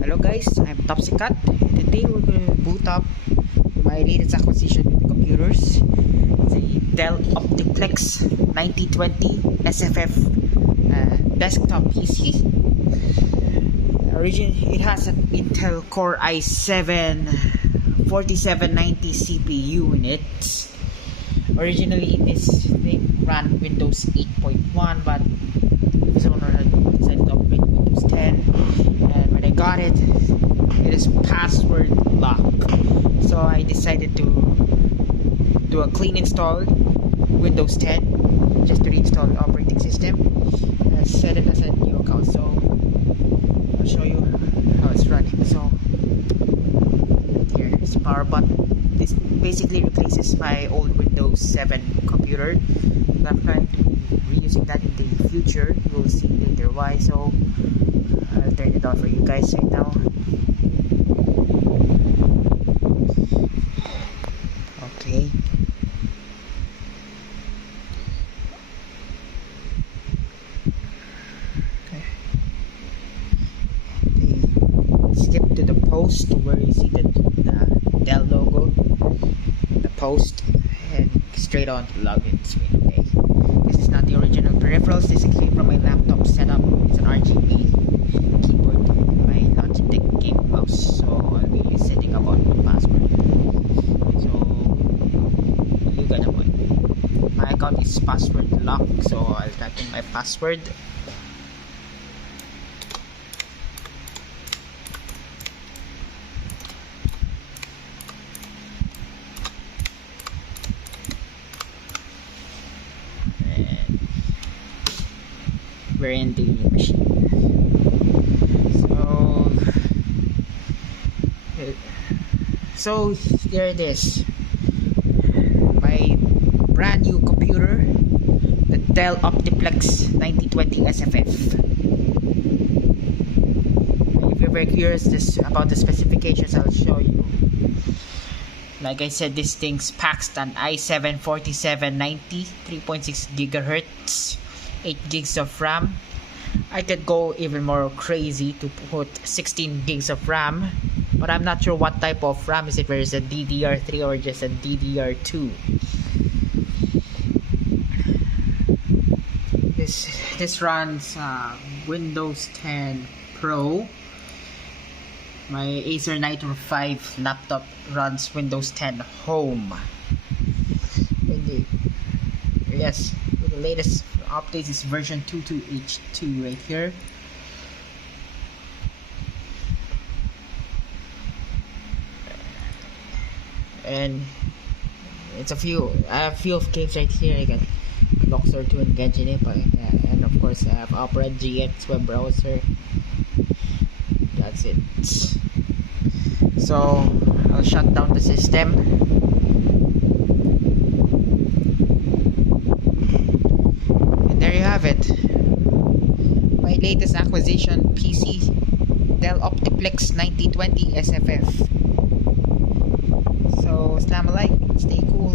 Hello guys, I'm Topsy. Today we're going to boot up my latest acquisition with computers. It's a Dell Optiplex 9020 SFF desktop PC. It has an Intel Core i7-4790 CPU in it. Originally this thing ran Windows 8.1, but this owner had decided to upgrade to Windows 10, and when I got it, it is password locked. So I decided to do a clean install Windows 10 just to reinstall the operating system and set it as a new account. So I'll show you how it's running. So here is the power button. This basically replaces my old Windows 7 computer. I'm planning to be reusing that in the future. You will see later why. So I'll turn it on for you guys right now. Okay. Skip to the post where you see the Dell logo, the post, and straight on to login screen. Okay, this is not the original peripherals. This came from my laptop setup. It's an RGB keyboard, my Logitech game mouse. So I'll be setting up on my password. So you got a point. My account is password locked, so I'll type in my password. We're in the machine. So here it is, my brand new computer, the Dell Optiplex 9020 SFF. If you're very curious about the specifications, I'll show you. Like I said, this thing's packed an i7-4790 3.6 gigahertz, 8 gigs of RAM. I could go even more crazy to put 16 gigs of RAM, but I'm not sure what type of RAM is it, whether it's a DDR3 or just a DDR2. This runs Windows 10 Pro. My Acer Nitro 5 laptop runs Windows 10 Home. Yes, with the latest updates is version 22H2 right here. And it's I have a few of games right here. I got Boxer 2 and Genshin Impact, and of course I have Opera GX web browser. That's it. So I'll shut down the system. There you have it, my latest acquisition PC, Dell Optiplex 9020 SFF. So Assalamu alaikum, stay cool.